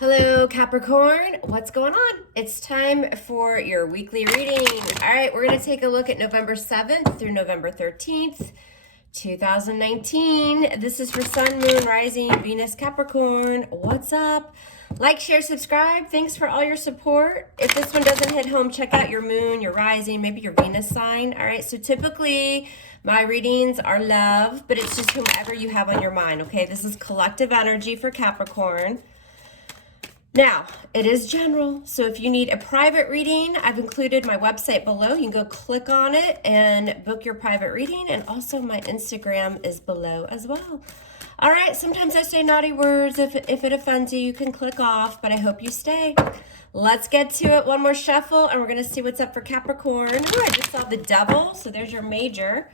Hello, Capricorn. What's going on? It's time for your weekly reading. All right, we're going to take a look at November 7th through November 13th, 2019. This is for Sun, Moon, Rising, Venus, Capricorn. What's up? Like, share, subscribe. Thanks for all your support. If this one doesn't hit home, check out your Moon, your Rising, maybe your Venus sign. All right, so typically my readings are love, but it's just whomever you have on your mind, okay? This is collective energy for Capricorn. Now, it is general, so if you need a private reading, I've included my website below. You can go click on it and book your private reading, and also my Instagram is below as well. All right, sometimes I say naughty words. If it offends you, you can click off, but I hope you stay. Let's get to it. One more shuffle, and we're going to see what's up for Capricorn. Ooh, I just saw the Devil, so there's your major.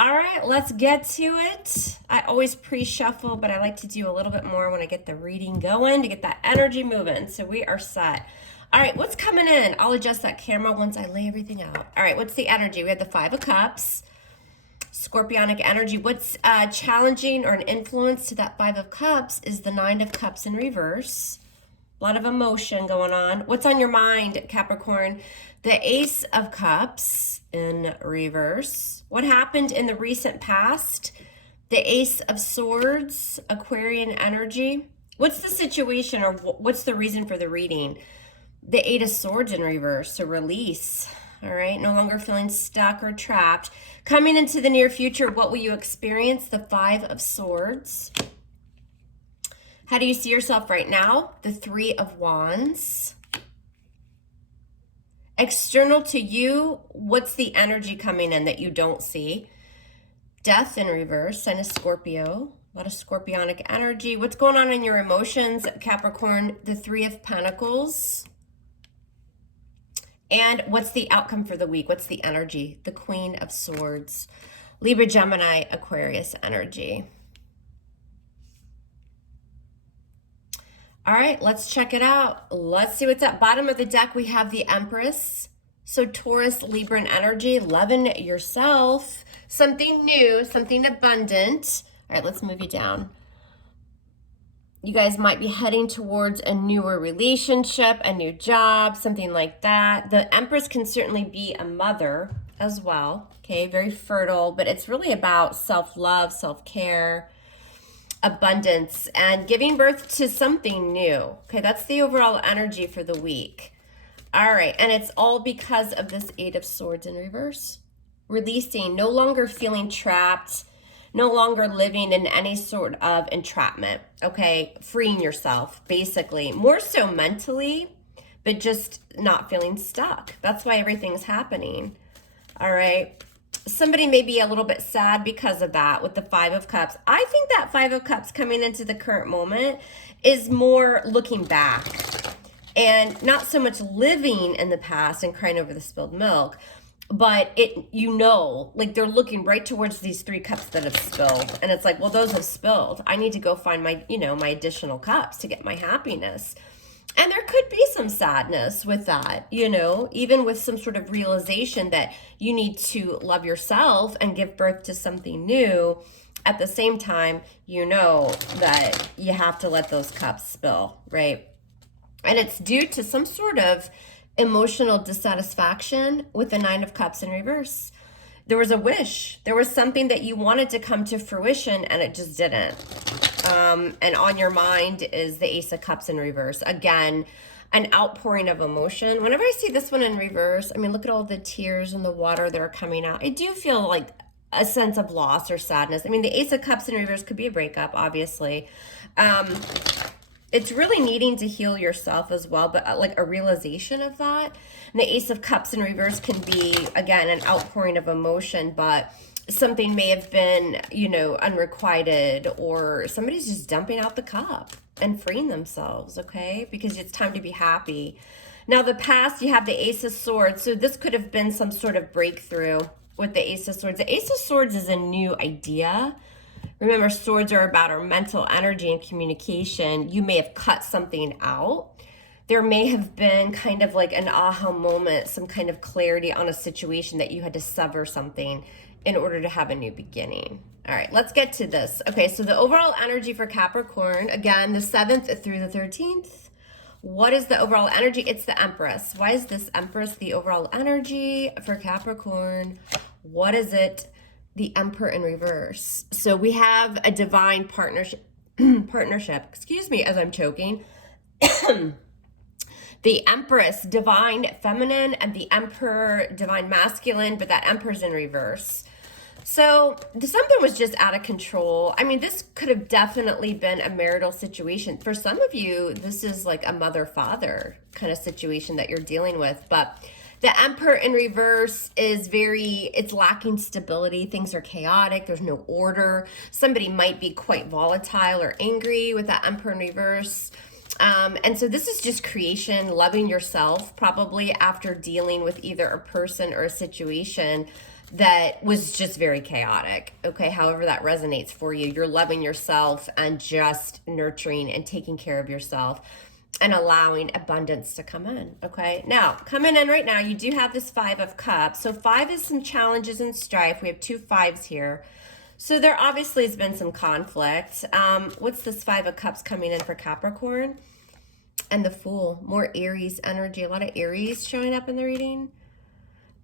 All right, let's get to it. I always pre-shuffle, but I like to do a little bit more when I get the reading going to get that energy moving. So we are set. All right, what's coming in? I'll adjust that camera once I lay everything out. All right, what's the energy? We have the Five of Cups, Scorpionic energy. What's challenging or an influence to that Five of Cups is the Nine of Cups in reverse. A lot of emotion going on. What's on your mind, Capricorn? The Ace of Cups in reverse. What happened in the recent past? The Ace of Swords, Aquarian energy. What's the situation or what's the reason for the reading? The Eight of Swords in reverse, so release. All right, no longer feeling stuck or trapped. Coming into the near future, what will you experience? The Five of Swords. How do you see yourself right now? The Three of Wands. External to you, what's the energy coming in that you don't see? Death in reverse, sign of Scorpio. A lot of scorpionic energy. What's going on in your emotions, Capricorn? The Three of Pentacles. And what's the outcome for the week? What's the energy? The Queen of Swords. Libra, Gemini, Aquarius energy. All right, let's check it out. Let's see what's up. Bottom of the deck, we have the Empress. So Taurus, Libra energy, loving yourself. Something new, something abundant. All right, let's move you down. You guys might be heading towards a newer relationship, a new job, something like that. The Empress can certainly be a mother as well, okay? Very fertile, but it's really about self-love, self-care, abundance, and giving birth to something new. Okay, that's the overall energy for the week. All right, and it's all because of this Eight of Swords in reverse. Releasing, no longer feeling trapped, no longer living in any sort of entrapment. Okay, freeing yourself, basically. More so mentally, but just not feeling stuck. That's why everything's happening. All right. Somebody may be a little bit sad because of that with the Five of Cups. I think that Five of Cups coming into the current moment is more looking back and not so much living in the past and crying over the spilled milk, but like they're looking right towards these three cups that have spilled. And it's like, well, those have spilled. I need to go find my, my additional cups to get my happiness. And there could be some sadness with that, even with some sort of realization that you need to love yourself and give birth to something new. At the same time, that you have to let those cups spill, right? And it's due to some sort of emotional dissatisfaction with the Nine of Cups in reverse. There was a wish. There was something that you wanted to come to fruition and it just didn't. And on your mind is the Ace of Cups in reverse. Again, an outpouring of emotion. Whenever I see this one in reverse, look at all the tears and the water that are coming out. I do feel like a sense of loss or sadness. The Ace of Cups in reverse could be a breakup, obviously. It's really needing to heal yourself as well, but like a realization of that. And the Ace of Cups in reverse can be, again, an outpouring of emotion, but something may have been, unrequited, or somebody's just dumping out the cup and freeing themselves, okay? Because it's time to be happy. Now, the past, you have the Ace of Swords. So this could have been some sort of breakthrough with the Ace of Swords. The Ace of Swords is a new idea. Remember, swords are about our mental energy and communication. You may have cut something out. There may have been kind of like an aha moment, some kind of clarity on a situation that you had to sever something. in order to have a new beginning. All right, let's get to this. Okay, so the overall energy for Capricorn, again, the 7th through the 13th. What is the overall energy? It's the Empress. Why is this Empress the overall energy for Capricorn? What is it? The Emperor in reverse. So we have a divine partnership, excuse me, as I'm choking. The Empress, divine feminine, and the Emperor, divine masculine, but that Emperor's in reverse. So something was just out of control. I mean, this could have definitely been a marital situation. For some of you, this is like a mother-father kind of situation that you're dealing with. But the Emperor in reverse is it's lacking stability. Things are chaotic. There's no order. Somebody might be quite volatile or angry with that Emperor in reverse. And so this is just creation, loving yourself, probably after dealing with either a person or a situation that was just very chaotic. Okay, however that resonates for you, you're loving yourself and just nurturing and taking care of yourself and allowing abundance to come in. Okay, now coming in right now, you do have this 5 of Cups. So 5 is some challenges and strife. We have 2 5s here. So there obviously has been some conflict. What's this 5 of Cups coming in for Capricorn? And the Fool, more Aries energy, a lot of Aries showing up in the reading.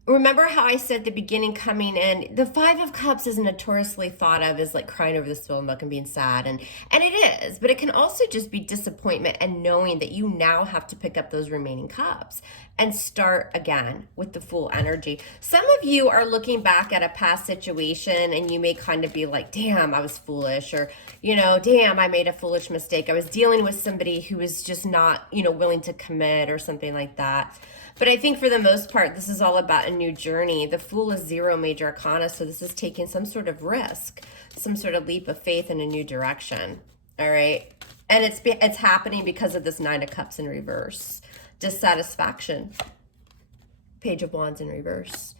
Remember how I said at the beginning coming in, the 5 of Cups is notoriously thought of as like crying over the spilled milk and being sad. And it is, but it can also just be disappointment and knowing that you now have to pick up those remaining cups and start again with the Fool energy. Some of you are looking back at a past situation and you may kind of be like, damn, I was foolish, or, you know, damn, I made a foolish mistake. I was dealing with somebody who was just not, you know, willing to commit or something like that. But I think for the most part, this is all about a new journey. The Fool is 0 major arcana, so this is taking some sort of risk, some sort of leap of faith in a new direction, all right? And it's happening because of this 9 of Cups in reverse. Dissatisfaction. Page of Wands in reverse.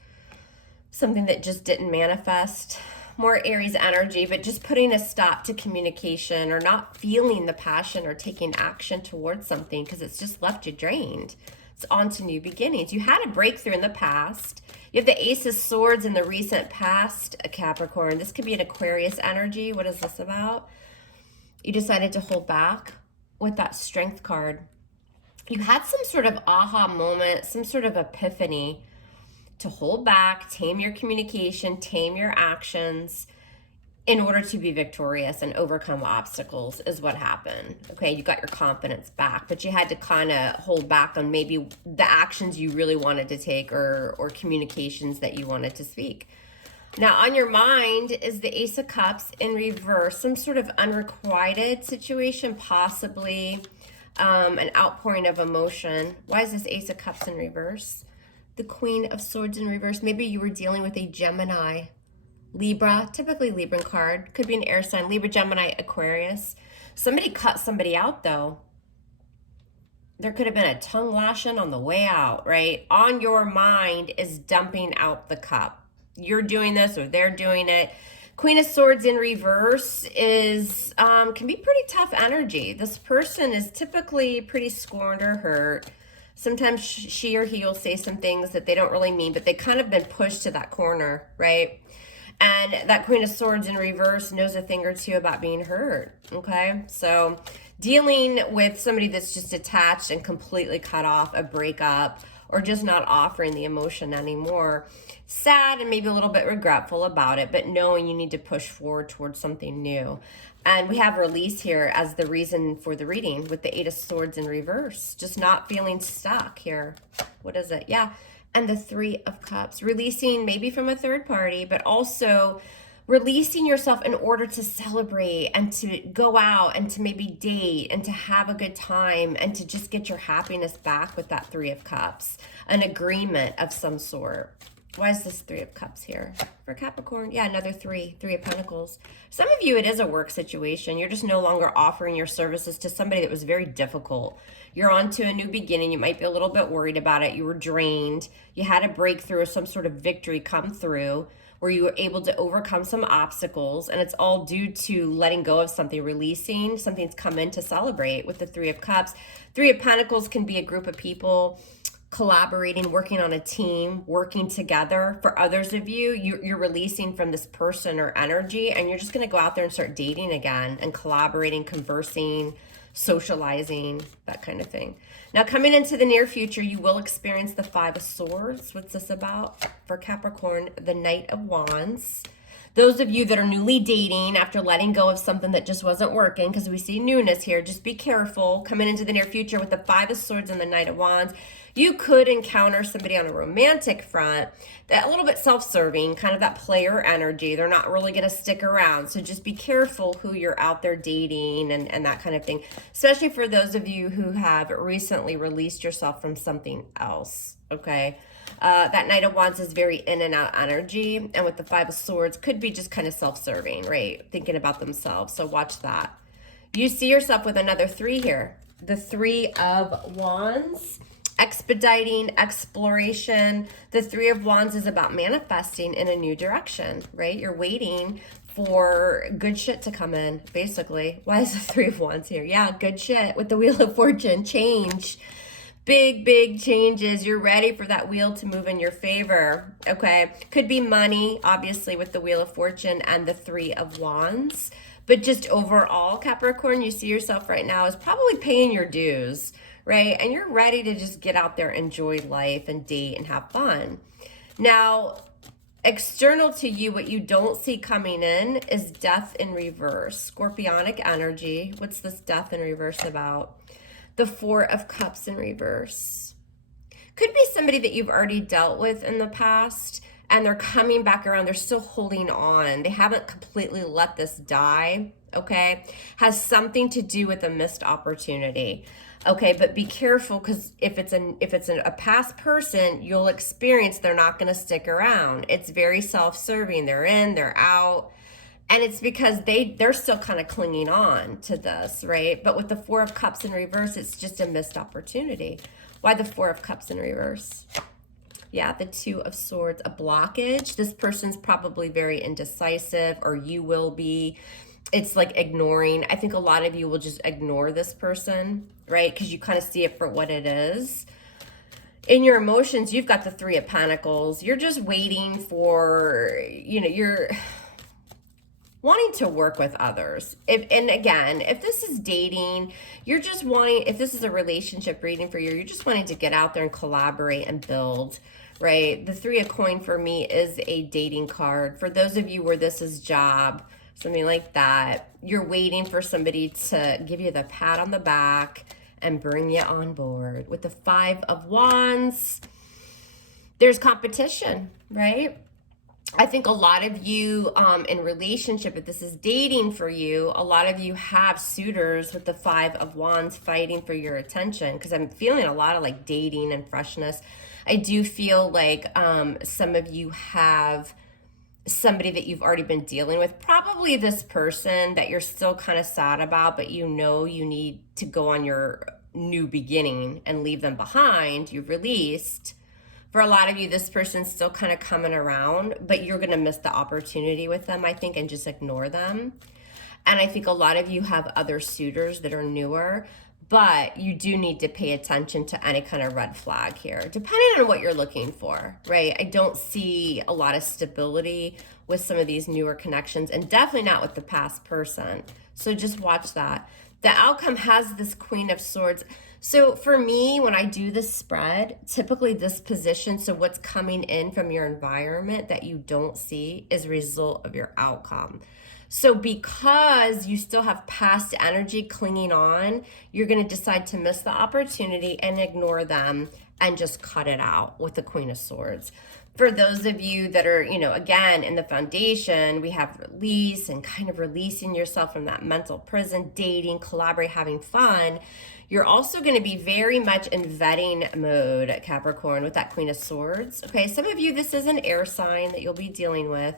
Something that just didn't manifest. More Aries energy, but just putting a stop to communication or not feeling the passion or taking action towards something because it's just left you drained. It's on to new beginnings. You had a breakthrough in the past. You have the Ace of Swords in the recent past, a Capricorn. This could be an Aquarius energy. What is this about? You decided to hold back with that Strength card. You had some sort of aha moment, some sort of epiphany to hold back, tame your communication, tame your actions in order to be victorious and overcome obstacles is what happened. Okay, you got your confidence back, but you had to kind of hold back on maybe the actions you really wanted to take or communications that you wanted to speak. Now on your mind is the Ace of Cups in reverse, some sort of unrequited situation, possibly an outpouring of emotion. Why is this Ace of Cups in reverse? The Queen of Swords in reverse. Maybe you were dealing with a Gemini, Libra, typically Libran card. Could be an air sign, Libra, Gemini, Aquarius. Somebody cut somebody out though. There could have been a tongue lashing on the way out, right? On your mind is dumping out the cup. You're doing this or they're doing it. Queen of Swords in reverse is can be pretty tough energy. This person is typically pretty scorned or hurt. Sometimes she or he will say some things that they don't really mean, but they kind of been pushed to that corner, right? And that Queen of Swords in reverse knows a thing or two about being hurt, okay? So dealing with somebody that's just attached and completely cut off, a breakup, or just not offering the emotion anymore. Sad and maybe a little bit regretful about it, but knowing you need to push forward towards something new. And we have release here as the reason for the reading with the 8 of Swords in reverse. Just not feeling stuck here. What is it? Yeah. And the 3 of Cups. Releasing maybe from a third party, but also releasing yourself in order to celebrate and to go out and to maybe date and to have a good time and to just get your happiness back with that 3 of Cups. An agreement of some sort. Why is this 3 of Cups here? For Capricorn, yeah, another 3 of Pentacles. Some of you, it is a work situation. You're just no longer offering your services to somebody that was very difficult. You're on to a new beginning. You might be a little bit worried about it. You were drained. You had a breakthrough or some sort of victory come through where you were able to overcome some obstacles, and it's all due to letting go of something, releasing. Something's come in to celebrate with the 3 of Cups. 3 of Pentacles can be a group of people, collaborating, working on a team, working together. For others of you, you're releasing from this person or energy, and you're just going to go out there and start dating again and collaborating, conversing, socializing, that kind of thing. Now, coming into the near future, you will experience the Five of Swords. What's this about? For Capricorn, the Knight of Wands. Those of you that are newly dating after letting go of something that just wasn't working, because we see newness here, just be careful. Coming into the near future with the Five of Swords and the Knight of Wands, you could encounter somebody on a romantic front that a little bit self-serving, kind of that player energy. They're not really going to stick around. So just be careful who you're out there dating and that kind of thing, especially for those of you who have recently released yourself from something else, okay? That Knight of Wands is very in and out energy, and with the Five of Swords could be just kind of self-serving, right? Thinking about themselves. So watch that. You see yourself with another 3 here. The Three of Wands, expediting, exploration. The Three of Wands is about manifesting in a new direction, right? You're waiting for good shit to come in, basically. Why is the Three of Wands here? Yeah, good shit with the Wheel of Fortune, change. Big changes. You're ready for that wheel to move in your favor, okay? Could be money, obviously, with the Wheel of Fortune and the Three of Wands. But just overall, Capricorn, you see yourself right now as probably paying your dues, right? And you're ready to just get out there, enjoy life, and date and have fun. Now, external to you, what you don't see coming in is death in reverse. Scorpionic energy. What's this death in reverse about? The Four of Cups in reverse. Could be somebody that you've already dealt with in the past, and they're coming back around. They're still holding on. They haven't completely let this die, okay? Has something to do with a missed opportunity, okay? But be careful, because if it's a past person, you'll experience they're not going to stick around. It's very self-serving. They're in, they're out. And it's because they're still kind of clinging on to this, right? But with the Four of Cups in reverse, it's just a missed opportunity. Why the Four of Cups in reverse? Yeah, the Two of Swords, a blockage. This person's probably very indecisive, or you will be. It's like ignoring. I think a lot of you will just ignore this person, right? Because you kind of see it for what it is. In your emotions, you've got the Three of Pentacles. You're just waiting for, you're wanting to work with others. And again, if this is dating, you're just wanting, if this is a relationship reading for you, you're just wanting to get out there and collaborate and build, right? The Three of Coin for me is a dating card. For those of you where this is job, something like that, you're waiting for somebody to give you the pat on the back and bring you on board. With the Five of Wands, there's competition, right? I think a lot of you in relationship, if this is dating for you, a lot of you have suitors with the Five of Wands fighting for your attention, because I'm feeling a lot of like dating and freshness. I do feel like some of you have somebody that you've already been dealing with, probably this person that you're still kind of sad about, but you know you need to go on your new beginning and leave them behind. You've released. For a lot of you, this person's still kind of coming around, but you're going to miss the opportunity with them, I think, and just ignore them. And I think a lot of you have other suitors that are newer, but you do need to pay attention to any kind of red flag here, depending on what you're looking for, right? I don't see a lot of stability with some of these newer connections, and definitely not with the past person. So just watch that. The outcome has this Queen of Swords. So for me, when I do this spread, typically this position, so what's coming in from your environment that you don't see is a result of your outcome. So because you still have past energy clinging on, you're going to decide to miss the opportunity and ignore them and just cut it out with the Queen of Swords. For those of you that are, again, in the foundation, we have release and kind of releasing yourself from that mental prison, dating, collaborate, having fun. You're also going to be very much in vetting mode, Capricorn, with that Queen of Swords. Okay, some of you, this is an air sign that you'll be dealing with.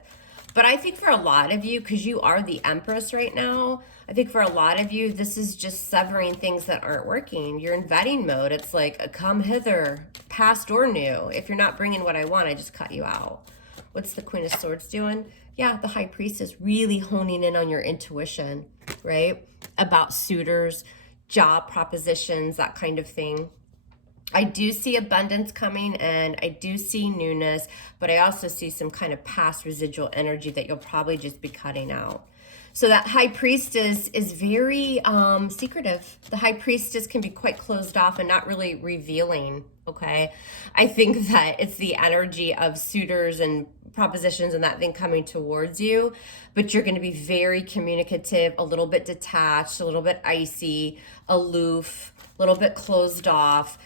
But I think for a lot of you, because you are the Empress right now, I think for a lot of you, this is just severing things that aren't working. You're in vetting mode. It's like, come hither, past or new. If you're not bringing what I want, I just cut you out. What's the Queen of Swords doing? Yeah, the High Priestess really honing in on your intuition, right? About suitors, job propositions, that kind of thing. I do see abundance coming in. I do see newness, but I also see some kind of past residual energy that you'll probably just be cutting out. So that high priestess is very secretive. The high priestess can be quite closed off and not really revealing, okay? I think that it's the energy of suitors and propositions and that thing coming towards you, but you're going to be very communicative, a little bit detached, a little bit icy, aloof, a little bit closed off,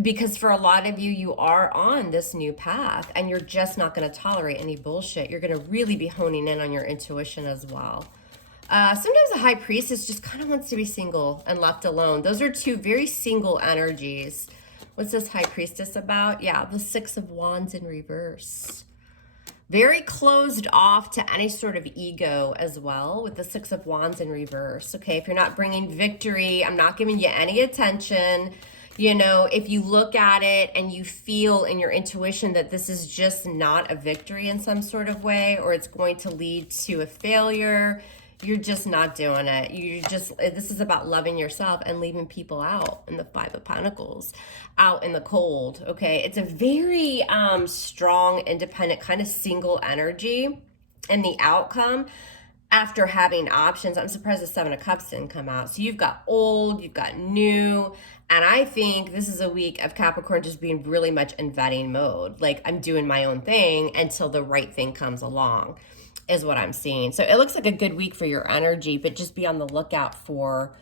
because for a lot of you, you are on this new path and you're just not going to tolerate any bullshit. You're going to really be honing in on your intuition as well. Sometimes a high priestess just kind of wants to be single and left alone. Those are two very single energies. What's this high priestess about? Yeah, the Six of Wands in reverse. Very closed off to any sort of ego as well with the Six of Wands in reverse. Okay, if you're not bringing victory, I'm not giving you any attention. You know, if you look at it and you feel in your intuition that this is just not a victory in some sort of way, or it's going to lead to a failure, you're just not doing it. This is about loving yourself and leaving people out in the Five of Pentacles, out in the cold, okay? It's a very strong, independent, kind of single energy. And the outcome, after having options, I'm surprised the Seven of Cups didn't come out. So you've got old, you've got new, and I think this is a week of Capricorn just being really much in vetting mode. Like, I'm doing my own thing until the right thing comes along, is what I'm seeing. So it looks like a good week for your energy, but just be on the lookout for,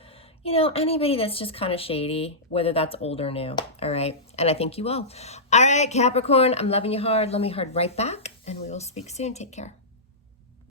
you know, anybody that's just kind of shady, whether that's old or new. All right. And I think you will. All right, Capricorn, I'm loving you hard. Love me hard right back. And we will speak soon. Take care.